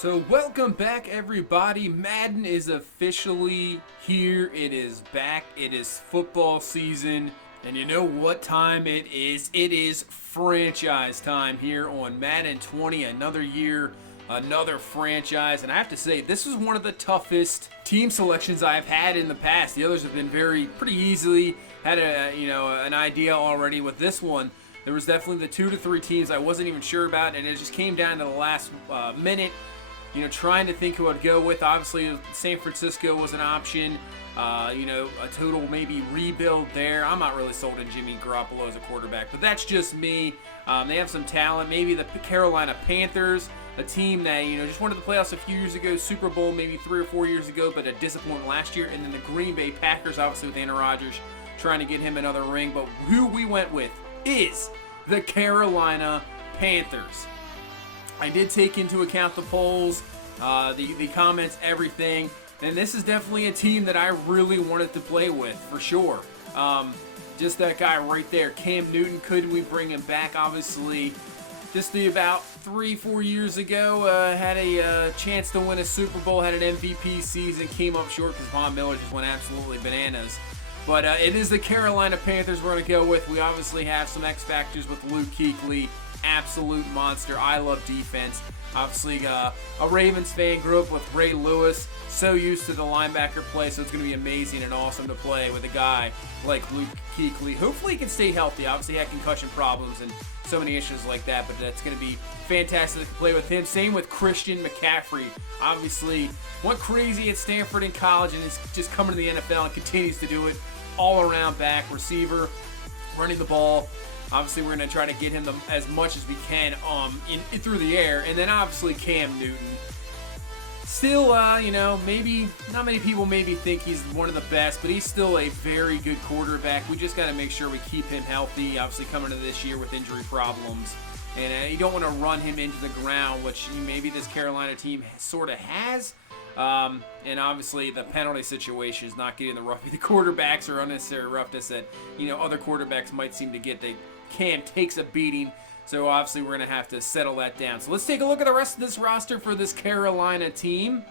So welcome back everybody. Madden is officially here. It is back. It is football season. And you know what time it is? It is franchise time here on Madden 20. Another year, another franchise. And I have to say, this was one of the toughest team selections I've had in the past. The others have been pretty easily. Had an idea already. With this one, there was definitely the 2 to 3 teams I wasn't even sure about, and it just came down to the last minute. Trying to think who I'd go with. Obviously, San Francisco was an option. A total maybe rebuild there. I'm not really sold on Jimmy Garoppolo as a quarterback, but that's just me. They have some talent. Maybe the Carolina Panthers, a team that just went to the playoffs a few years ago, Super Bowl maybe 3 or 4 years ago, but a disappointment last year. And then the Green Bay Packers, obviously with Aaron Rodgers, trying to get him another ring. But who we went with is the Carolina Panthers. I did take into account the polls, the comments, everything, and this is definitely a team that I really wanted to play with, for sure. Just that guy right there, Cam Newton, could we bring him back? Obviously, just about 3-4 years ago, had a chance to win a Super Bowl, had an MVP season, came up short because Von Miller just went absolutely bananas. But it is the Carolina Panthers we're going to go with. We obviously have some X factors with Luke Kuechly. Absolute monster. I love defense. Obviously, a Ravens fan, grew up with Ray Lewis, so used to the linebacker play, so it's going to be amazing and awesome to play with a guy like Luke Kuechly. Hopefully he can stay healthy. Obviously he had concussion problems and so many issues like that, but that's going to be fantastic to play with him. Same with Christian McCaffrey. Obviously went crazy at Stanford in college and is just coming to the NFL and continues to do it. All-around back, receiver, running the ball. Obviously, we're going to try to get him as much as we can through the air. And then, obviously, Cam Newton. Still, maybe not many people maybe think he's one of the best, but he's still a very good quarterback. We just got to make sure we keep him healthy, obviously coming into this year with injury problems. And you don't want to run him into the ground, which maybe this Carolina team sort of has. And obviously the penalty situation is not getting the rough. The quarterbacks are unnecessary roughness that other quarterbacks might seem to get. Cam takes a beating, so obviously we're going to have to settle that down. So let's take a look at the rest of this roster for this Carolina team.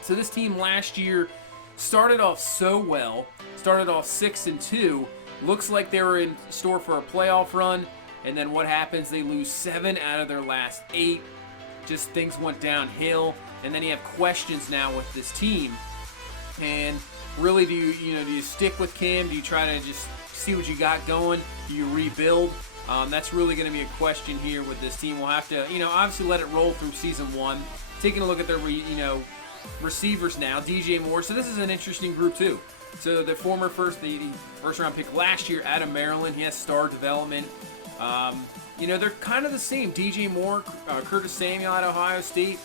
So this team last year started off so well, started off 6-2. Looks like they were in store for a playoff run, and then what happens? They lose 7 out of their last 8. Just things went downhill. And then you have questions now with this team. And really, do you stick with Cam? Do you try to just see what you got going? Do you rebuild? That's really going to be a question here with this team. We'll have to, obviously let it roll through season 1. Taking a look at their, receivers now, DJ Moore. So this is an interesting group too. So the former first round pick last year out of Maryland. He has star development. They're kind of the same. DJ Moore, Curtis Samuel out of Ohio State.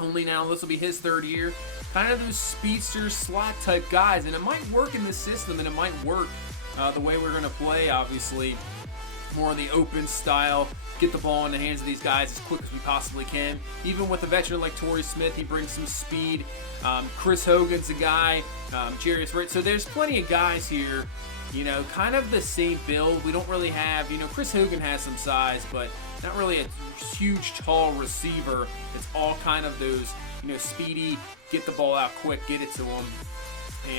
Only now this will be his 3rd year. Kind of those speedster slot type guys, and it might work in this system, and it might work the way we're going to play. Obviously, more of the open style, get the ball in the hands of these guys as quick as we possibly can. Even with a veteran like Torrey Smith, he brings some speed. Chris Hogan's a guy. Jarius Wright. So there's plenty of guys here. Kind of the same build. We don't really have. Chris Hogan has some size, but not really a huge, tall receiver. It's all kind of those, speedy, get the ball out quick, get it to him.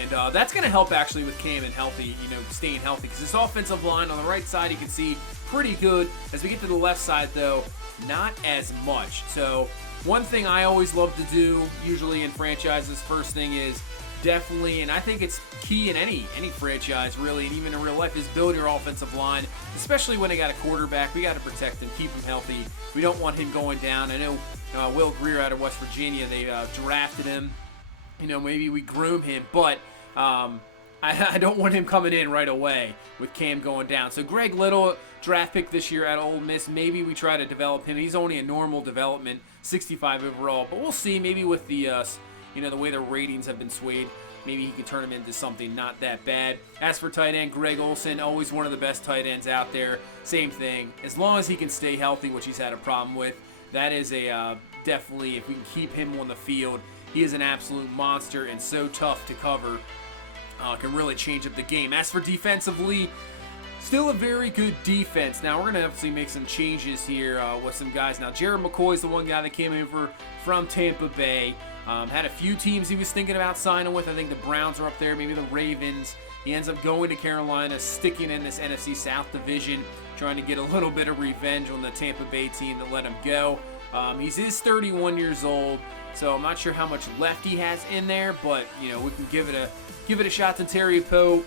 And that's going to help actually with Cam and healthy, staying healthy. Because this offensive line on the right side, you can see pretty good. As we get to the left side, though, not as much. So one thing I always love to do, usually in franchises, first thing is definitely, and I think it's key in any franchise really, and even in real life, is build your offensive line, especially when they got a quarterback. We got to protect him, keep him healthy. We don't want him going down. I know Will Greer out of West Virginia, they drafted him. Maybe we groom him, but I don't want him coming in right away with Cam going down. So Greg Little, draft pick this year out of Ole Miss. Maybe we try to develop him. He's only a normal development, 65 overall, but we'll see. Maybe with the the way their ratings have been swayed, maybe he can turn him into something not that bad. As for tight end, Greg Olsen, always one of the best tight ends out there. Same thing. As long as he can stay healthy, which he's had a problem with, that is a definitely, if we can keep him on the field, he is an absolute monster and so tough to cover. Can really change up the game. As for defensively, Still a very good defense. Now, we're going to obviously make some changes here with some guys. Now, Jared McCoy's the one guy that came over from Tampa Bay. Had a few teams he was thinking about signing with. I think the Browns are up there, maybe the Ravens. He ends up going to Carolina, sticking in this NFC South division, trying to get a little bit of revenge on the Tampa Bay team that let him go. He is 31 years old, so I'm not sure how much left he has in there, but we can give it a shot to Terry Poe.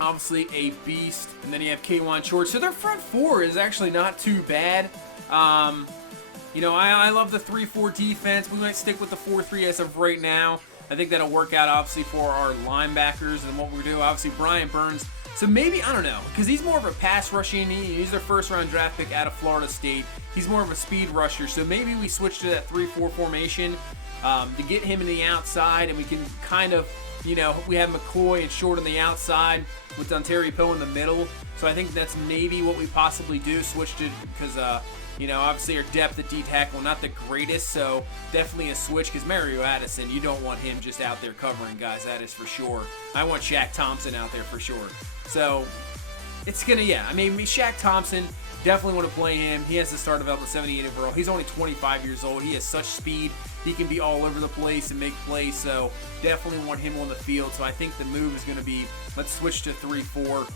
Obviously a beast, and then you have K'Wan Short. So their front four is actually not too bad. I love the 3-4 defense. We might stick with the 4-3 as of right now. I think that'll work out, obviously, for our linebackers and what we're doing. Obviously, Brian Burns. So maybe, I don't know, because he's more of a pass rushing. He's their first-round draft pick out of Florida State. He's more of a speed rusher. So maybe we switch to that 3-4 formation to get him in the outside, and we can kind of, we have McCoy and Short on the outside with Dontari Poe in the middle. So I think that's maybe what we possibly do, switch to, because, obviously our depth at D-tackle, not the greatest, so definitely a switch, because Mario Addison, you don't want him just out there covering guys, that is for sure. I want Shaq Thompson out there for sure. So, it's going to, Shaq Thompson, definitely want to play him. He has the start development 78 overall. He's only 25 years old. He has such speed. He can be all over the place and make plays, so definitely want him on the field. So I think the move is going to be, let's switch to 3-4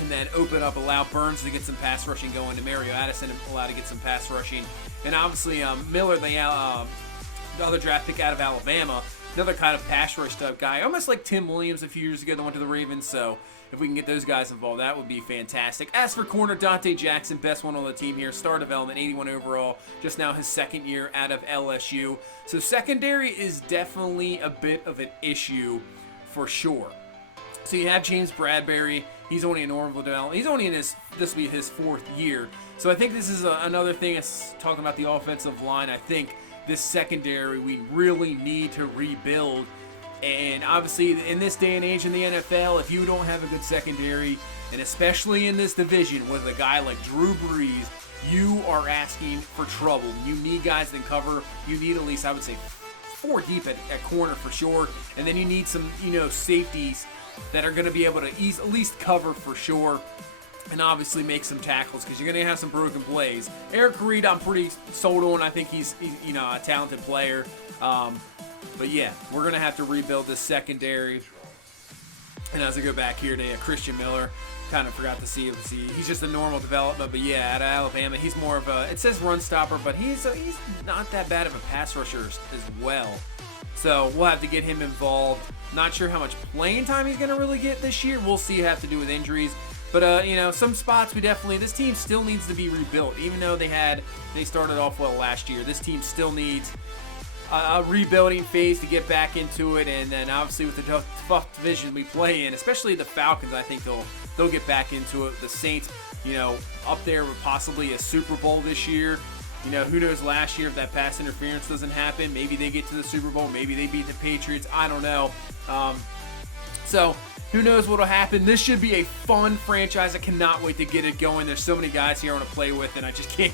and then open up, allow Burns to get some pass rushing going, to Mario Addison allow to get some pass rushing. And obviously Miller, the other draft pick out of Alabama, another kind of pass rush type guy, almost like Tim Williams a few years ago that went to the Ravens. So if we can get those guys involved, that would be fantastic. As for corner, Dante Jackson, best one on the team here, star development, 81 overall, just now his second year out of LSU. So secondary is definitely a bit of an issue for sure. So you have James Bradbury. He's only in Orville development. He's only in this will be his 4th year. So I think this is another thing. It's talking about the offensive line. I think this secondary we really need to rebuild. And obviously in this day and age in the NFL, if you don't have a good secondary, and especially in this division with a guy like Drew Brees, you are asking for trouble. You need guys that cover. You need at least, I would say, 4 deep at corner for sure. And then you need some, safeties that are going to be able to at least cover for sure, and obviously make some tackles, because you're going to have some broken plays. Eric Reed, I'm pretty sold on. I think he's a talented player. But yeah, we're going to have to rebuild this secondary. And as I go back here to Christian Miller, kind of forgot to see. He's just a normal development, but yeah, out of Alabama, he's more of a, it says run stopper, but he's not that bad of a pass rusher as well. So we'll have to get him involved. Not sure how much playing time he's going to really get this year. We'll see. Have to do with injuries. But, some spots this team still needs to be rebuilt. Even though they started off well last year, this team still needs a rebuilding phase to get back into it. And then obviously with the tough division we play in, especially the Falcons, I think they'll get back into it. The Saints, up there with possibly a Super Bowl this year. Who knows last year if that pass interference doesn't happen. Maybe they get to the Super Bowl. Maybe they beat the Patriots. I don't know. So who knows what will happen. This should be a fun franchise. I cannot wait to get it going. There's so many guys here I want to play with, and I just can't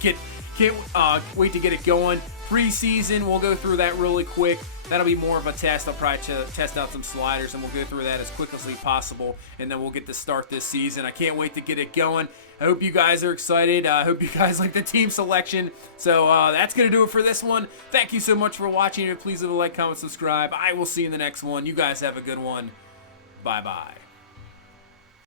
wait to get it going. Preseason, we'll go through that really quick. That'll be more of a test. I'll probably test out some sliders, and we'll go through that as quickly as possible, and then we'll get to start this season. I can't wait to get it going. I hope you guys are excited. I hope you guys like the team selection. So that's going to do it for this one. Thank you so much for watching. Please leave a like, comment, subscribe. I will see you in the next one. You guys have a good one. Bye-bye.